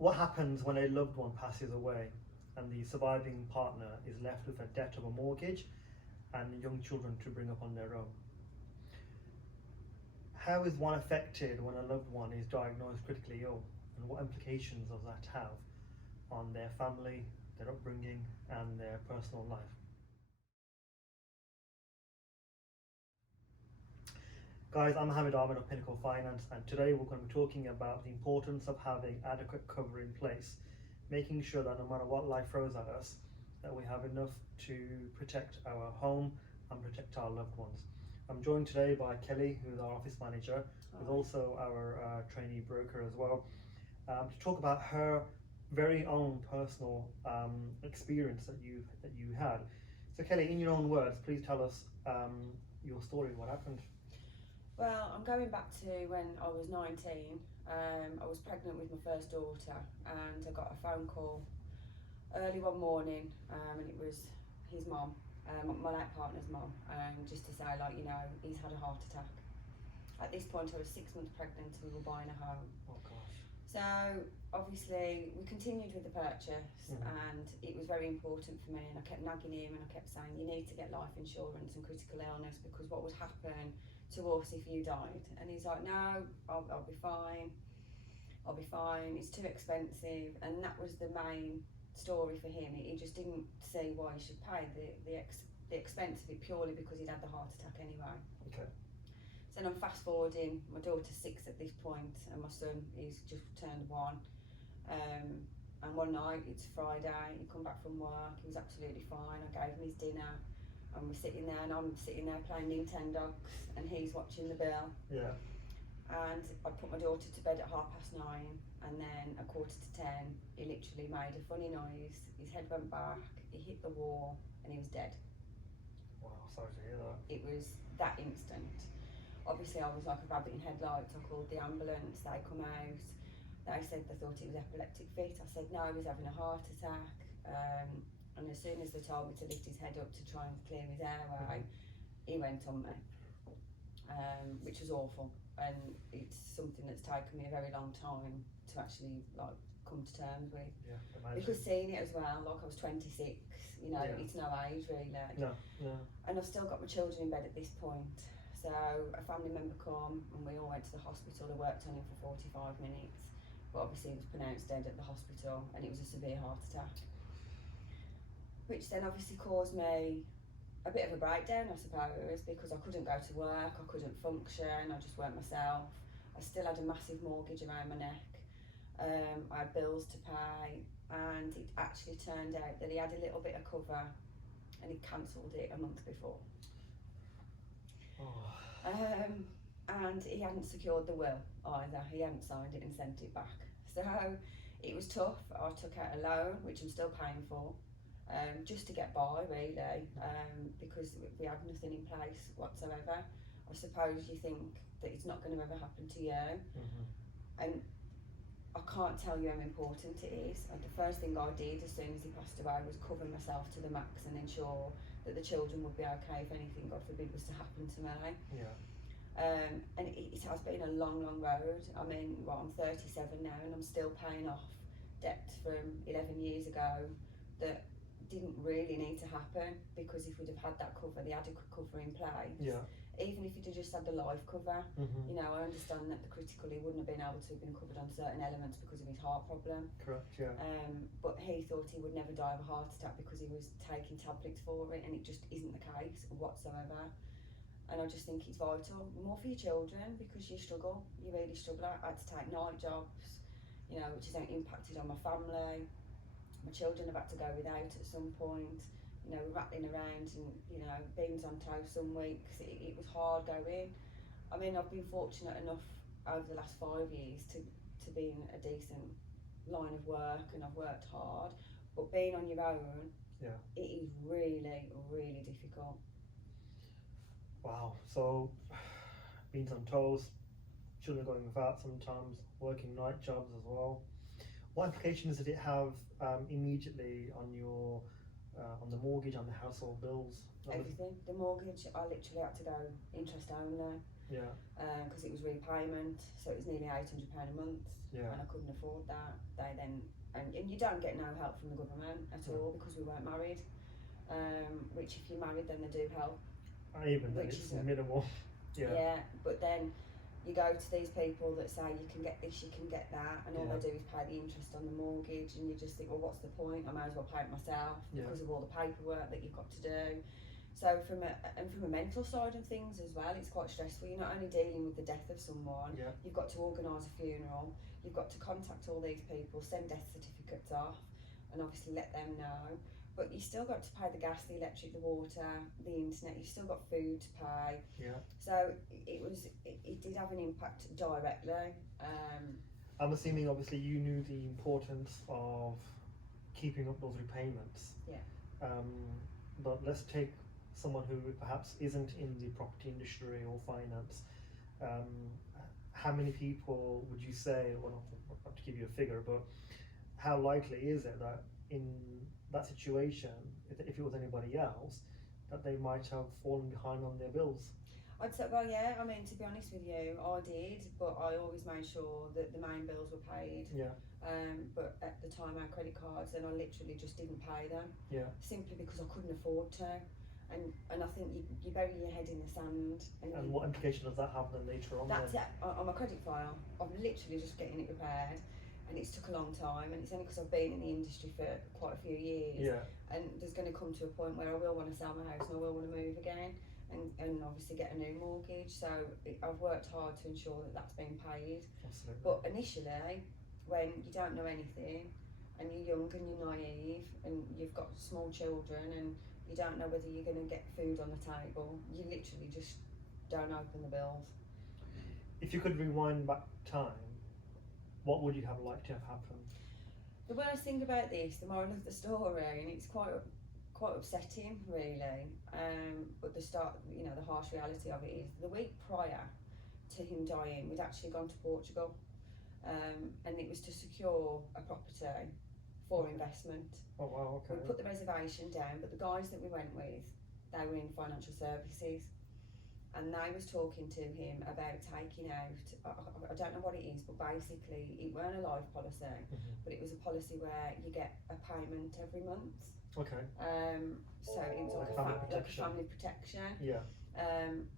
What happens when a loved one passes away and the surviving partner is left with a debt of a mortgage and young children to bring up on their own? How is one affected when a loved one is diagnosed critically ill, and what implications does that have on their family, their upbringing, and their personal life? Guys, I'm Mohammed Ahmed of Pinnacle Finance, and today we're going to be talking about the importance of having adequate cover in place, making sure that no matter what life throws at us, that we have enough to protect our home and protect our loved ones. I'm joined today by Kelly, who's our office manager, who's also our trainee broker as well, to talk about her very own personal experience that you had. So Kelly, in your own words, please tell us your story, what happened. Well, I'm going back to when I was 19. I was pregnant with my first daughter, and I got a phone call early one morning, and it was his mum, my late partner's mum, just to say, like, you know, he's had a heart attack. At this point, I was 6 months pregnant and we were buying a home. Oh gosh. So obviously we continued with the purchase, and it was very important for me, and I kept nagging him and I kept saying, you need to get life insurance and critical illness, because what would happen to us if you died? And he's like, no, I'll be fine, it's too expensive. And that was the main story for him. He just didn't see why he should pay the expense of it purely because he'd had the heart attack anyway. Okay. So then I'm fast forwarding, my daughter's 6 at this point and my son is just turned 1. And one night, it's Friday, he come back from work, he was absolutely fine. I gave him his dinner and we're sitting there, and I'm sitting there playing Nintendo and he's watching the bill. Yeah. And I put my daughter to bed at 9:30, and then 9:45, he literally made a funny noise, his head went back, he hit the wall and he was dead. Wow, sorry to hear that. It was that instant. Obviously I was like a rabbit in headlights. I called the ambulance, they come out, they said they thought it was epileptic fit. I said no, he was having a heart attack. And as soon as they told me to lift his head up to try and clear his airway, he went on me, which was awful. And it's something that's taken me a very long time to actually like come to terms with. Yeah, imagine. Because seeing it as well, like I was 26, you know, it's no age really. No. And I've still got my children in bed at this point. So a family member come and we all went to the hospital. They worked on him for 45 minutes, but obviously he was pronounced dead at the hospital, and it was a severe heart attack, which then obviously caused me a bit of a breakdown, I suppose, because I couldn't go to work, I couldn't function, I just weren't myself. I still had a massive mortgage around my neck. I had bills to pay, and it actually turned out that he had a little bit of cover and he cancelled it a month before. Oh. And he hadn't secured the will either, he hadn't signed it and sent it back. So it was tough. I took out a loan, which I'm still paying for, just to get by really, because we had nothing in place whatsoever. I suppose you think that it's not going to ever happen to you, and I can't tell you how important it is. And the first thing I did as soon as he passed away was cover myself to the max and ensure that the children would be okay if anything, God forbid, was to happen to me. Yeah. And it has been a long, long road. I mean, well, I'm 37 now and I'm still paying off debt from 11 years ago that didn't really need to happen, because if we'd have had that cover, the adequate cover in place, even if you'd have just had the life cover, you know, I understand that the critical, he wouldn't have been able to have been covered on certain elements because of his heart problem. Correct, yeah. But he thought he would never die of a heart attack because he was taking tablets for it, and it just isn't the case whatsoever. And I just think it's vital, more for your children, because you struggle, you really struggle. I had to take night jobs, you know, which has impacted on my family. My children have had to go without at some point, you know, rattling around and, you know, beans on toast some weeks. It was hard going. I mean, I've been fortunate enough over the last 5 years to be in a decent line of work, and I've worked hard, but being on your own, it is really, really difficult. Wow, so beans on toast, children going without sometimes, working night jobs as well. What implications did it have immediately on your on the mortgage, on the household bills? Everything. The mortgage, I literally had to go interest only. Yeah. Because it was repayment, so it was nearly £800 a month, Yeah. and I couldn't afford that. They then, and you don't get no help from the government at all because we weren't married. Which if you're married, then they do help. Even then, Which it's is minimal. Yeah. Yeah, but then you go to these people that say you can get this, you can get that, and all Yeah. they do is pay the interest on the mortgage, and you just think, well, what's the point? I might as well pay it myself Yeah. because of all the paperwork that you've got to do. So from a mental side of things as well, it's quite stressful. You're not only dealing with the death of someone, Yeah. you've got to organise a funeral, you've got to contact all these people, send death certificates off, and obviously let them know. But you still got to pay the gas, the electric, the water, the internet. You've still got food to pay. Yeah. So it did have an impact directly. I'm assuming obviously you knew the importance of keeping up those repayments. Yeah. But let's take someone who perhaps isn't in the property industry or finance. How many people would you say, well, not to give you a figure, but how likely is it that in that situation, if it was anybody else, that they might have fallen behind on their bills? I'd say, well, yeah, I mean, to be honest with you, I did, but I always made sure that the main bills were paid. Yeah. But at the time, our credit cards, and I literally just didn't pay them. Yeah. Simply because I couldn't afford to. And I think you bury your head in the sand. And what implication does that have then later on? That's it. On my credit file, I'm literally just getting it repaired. And it's took a long time, and it's only because I've been in the industry for quite a few years. Yeah. And there's going to come to a point where I will want to sell my house and I will want to move again, and obviously get a new mortgage. So I've worked hard to ensure that that's been paid. Absolutely. But initially, when you don't know anything, and you're young and you're naive, and you've got small children, and you don't know whether you're going to get food on the table, you literally just don't open the bills. If you could rewind back time, what would you have liked to have happened? The worst thing about this, the moral of the story, and it's quite upsetting, really. But the harsh reality of it is, the week prior to him dying, we'd actually gone to Portugal, and it was to secure a property for investment. Oh wow, okay. We put the reservation down, but the guys that we went with, they were in financial services. And they was talking to him about taking out, I don't know what it is, but basically it weren't a life policy, but it was a policy where you get a payment every month. Okay. So it was like a family protection. Yeah. And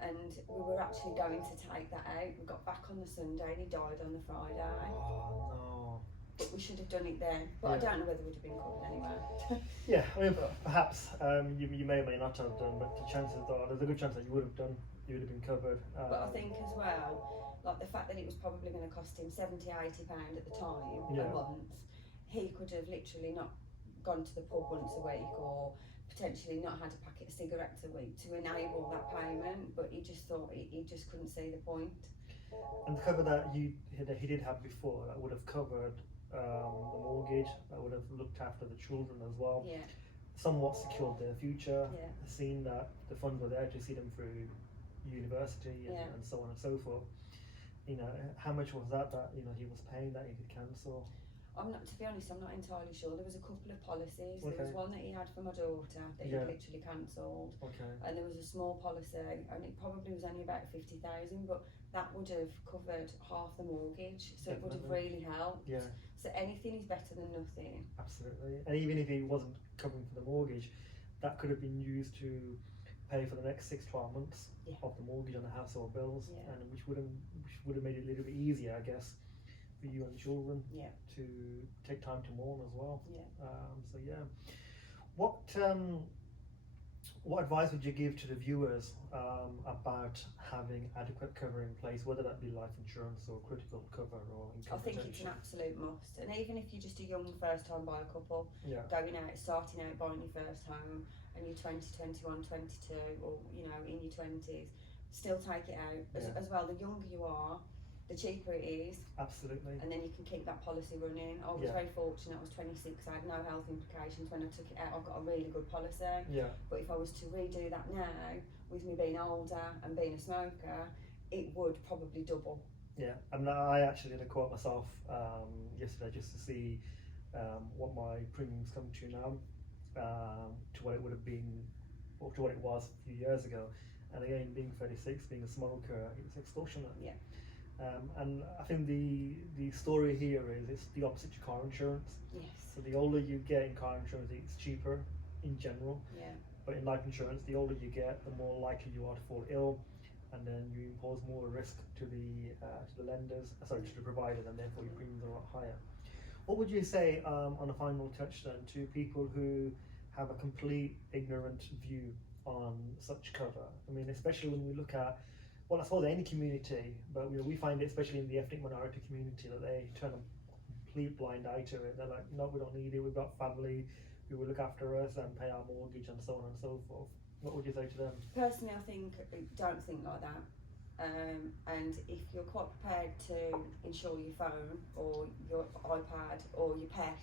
we were actually going to take that out. We got back on the Sunday and he died on the Friday. Oh no. But we should have done it then. But I don't know whether we'd have been covered anyway. Yeah, I mean, perhaps you may or may not have done, but the chances are there's a good chance that you would have done. You would have been covered. But I think as well, like the fact that it was probably going to cost him £70, £80 at the time a month, he could have literally not gone to the pub once a week, or potentially not had a packet of cigarettes a week to enable that payment. But he just thought he just couldn't see the point. And the cover that he did have before, that would have covered the mortgage, that would have looked after the children as well. Yeah. Somewhat secured their future. Yeah. Seen that the funds were there to see them through university and so on and so forth. You know, how much was that he was paying that he could cancel? To be honest, I'm not entirely sure. There was a couple of policies. Okay. There was one that he had for my daughter that he literally cancelled. Okay. And there was a small policy, and it probably was only about 50,000, but that would have covered half the mortgage, so it would have really helped. Yeah. So anything is better than nothing. Absolutely. And even if he wasn't covering for the mortgage, that could have been used to pay for the next 6-12 months of the mortgage on the household bills, and which would have made it a little bit easier, I guess, for you and the children to take time to mourn as well. So yeah, what advice would you give to the viewers about having adequate cover in place, whether that be life insurance or critical cover or income protection? It's an absolute must. And even if you're just a young first-time buyer couple, going out, starting out buying your first home, and you're 20, 21, 22, or in your 20s, still take it out. As well, the younger you are, the cheaper it is. Absolutely. And then you can keep that policy running. I was very fortunate. I was 26. I had no health implications when I took it out. I've got a really good policy. Yeah. But if I was to redo that now, with me being older and being a smoker, it would probably double. Yeah, and I actually did a quote myself yesterday just to see what my premiums come to now, to what it would have been, or to what it was a few years ago. And again, being 36, being a smoker, it's extortionate. Yeah. And I think the story here is it's the opposite to car insurance. Yes. So the older you get in car insurance, it's cheaper in general. Yeah. But in life insurance, the older you get, the more likely you are to fall ill, and then you impose more risk to the lenders, sorry, to the providers, and therefore your premiums are a lot higher. What would you say on a final touch then to people who have a complete ignorant view on such cover? I mean, especially when we look at, well, I suppose any community, but we find it especially in the ethnic minority community that they turn a complete blind eye to it. They're like, no, we don't need it. We've got family who will look after us and pay our mortgage and so on and so forth. What would you say to them? Personally, I don't think like that. And if you're quite prepared to insure your phone or your iPad or your pet,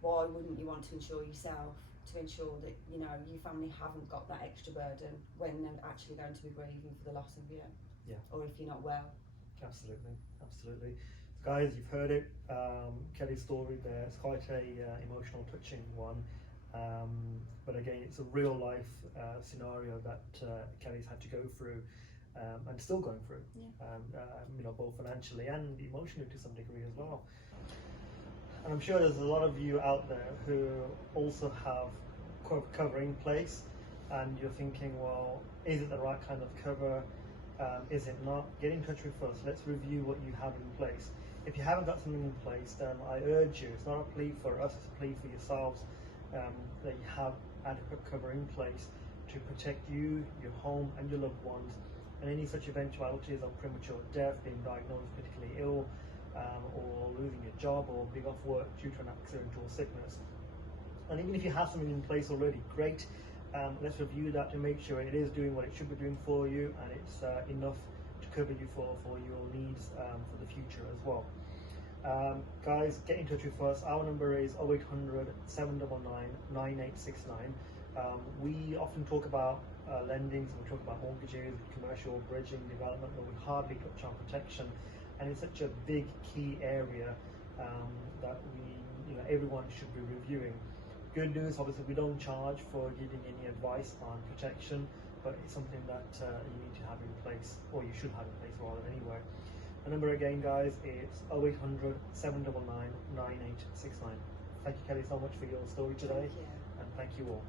why wouldn't you want to insure yourself, to ensure that your family haven't got that extra burden when they're actually going to be grieving for the loss of you? Yeah. Or if you're not well. Absolutely. So guys, you've heard it. Kelly's story there. It's quite a emotional, touching one. But again, it's a real life scenario that Kelly's had to go through and still going through. Yeah. Both financially and emotionally to some degree as well. And I'm sure there's a lot of you out there who also have cover in place, and you're thinking, well, is it the right kind of cover? Is it not? Get in touch with us. Let's review what you have in place. If you haven't got something in place, then I urge you, it's not a plea for us, it's a plea for yourselves, that you have adequate cover in place to protect you, your home and your loved ones, and any such eventualities of premature death, being diagnosed critically ill, or losing your job or being off work due to an accident or sickness. And even if you have something in place already, great. Let's review that to make sure it is doing what it should be doing for you, and it's enough to cover you for your needs for the future as well. Guys, get in touch with us. Our number is 0800 799 9869. We often talk about lending, so we talk about mortgages, commercial, bridging, development, but we hardly touch on protection. And it's such a big key area that everyone should be reviewing. Good news, obviously, we don't charge for giving any advice on protection, but it's something that you need to have in place, or you should have in place rather anyway. The number again, guys, is 0800 799 9869. Thank you, Kelly, so much for your story today, Thank you. and thank you all.